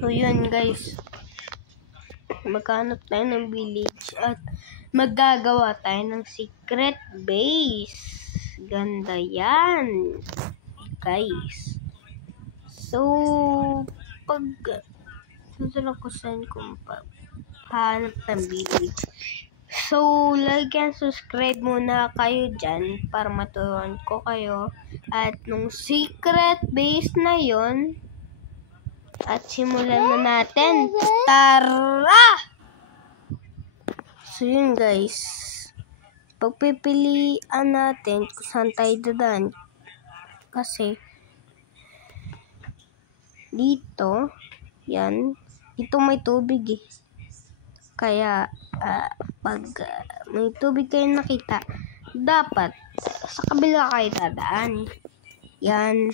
So, yun guys. Maghanap tayo ng village at magagawa tayo ng secret base. Ganda yan, guys. So, pag susunod ko saan kung hanap ng village. So, like and subscribe muna kayo dyan para maturuan ko kayo. At nung secret base na yon, at simulan na natin. Tara! So yun guys. Pagpipilian natin kung saan tayo dadaan. Kasi dito, yan. Dito may tubig eh. Kaya pag may tubig kayo nakita, dapat sa kabila kayo dadaan. Yan.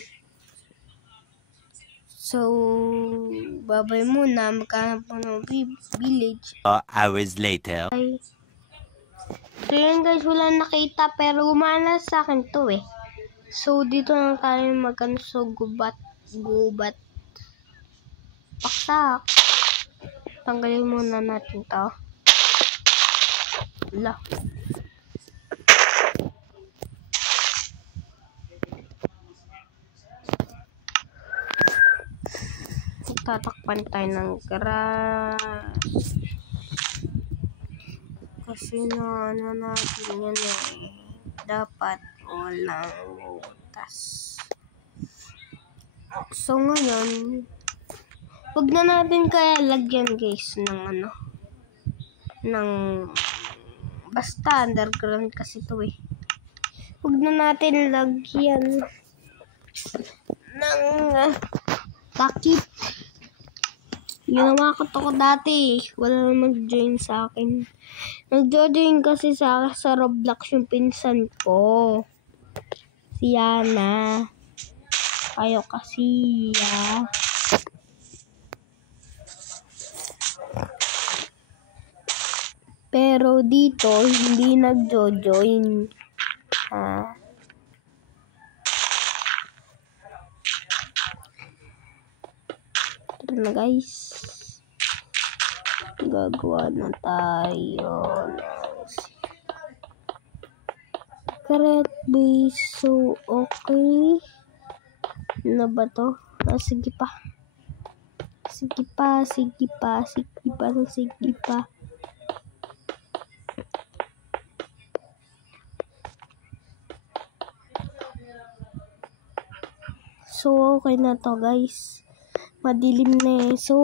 So, babay muna, maghanap ng village. 4 hours later. Okay. So, yun guys, wala nakita, pero umana sa akin to eh. So, dito lang tayo so gubat. Paksak. Tanggalin muna natin to. Wala. Tatakpan tayo ng grass. Kasi na ano natin yan eh. Dapat walang butas. So ngayon, huwag na natin kaya lagyan guys ng ng basta underground kasi to eh. Huwag na natin lagyan ng takip. Ginawa ko to dati. Wala nang nag-join sa akin. Nag-join kasi sa Roblox yung pinsan ko. Si Yana. Ayaw kasi Pero dito, hindi nag-join. Tara na guys. Gagawa na tayo ng secret base. So, okay. Ano ba to? Sige pa. So, okay na to guys. Madilim na eh. So,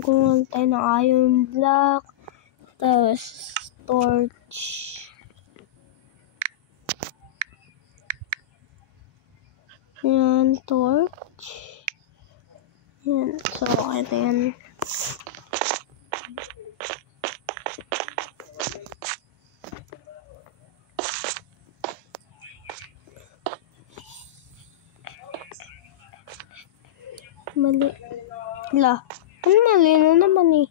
kung tayo ng iron block, tapos torch. Yan, torch. Yan. So, okay na yan. Mali. Lah, ano mali na naman eh.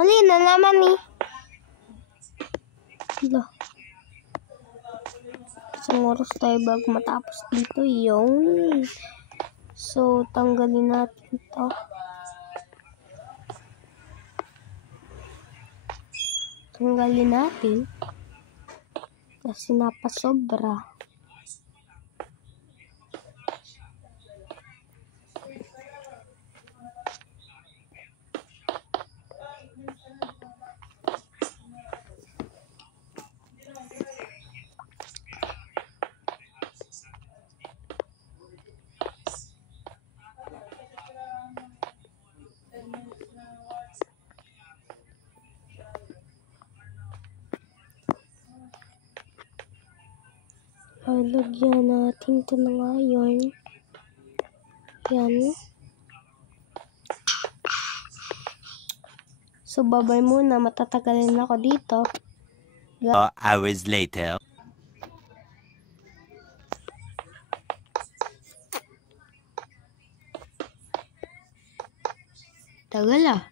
Mali na naman eh. Lah. Isang oras tayo bago matapos dito yung. So, tanggalin natin to. Tanggalin natin. Kasi napasobra. Lagyan natin ito ng iron. Yan. So, babay muna. Matatagalin ako dito. 4 hours later. Tagal ah.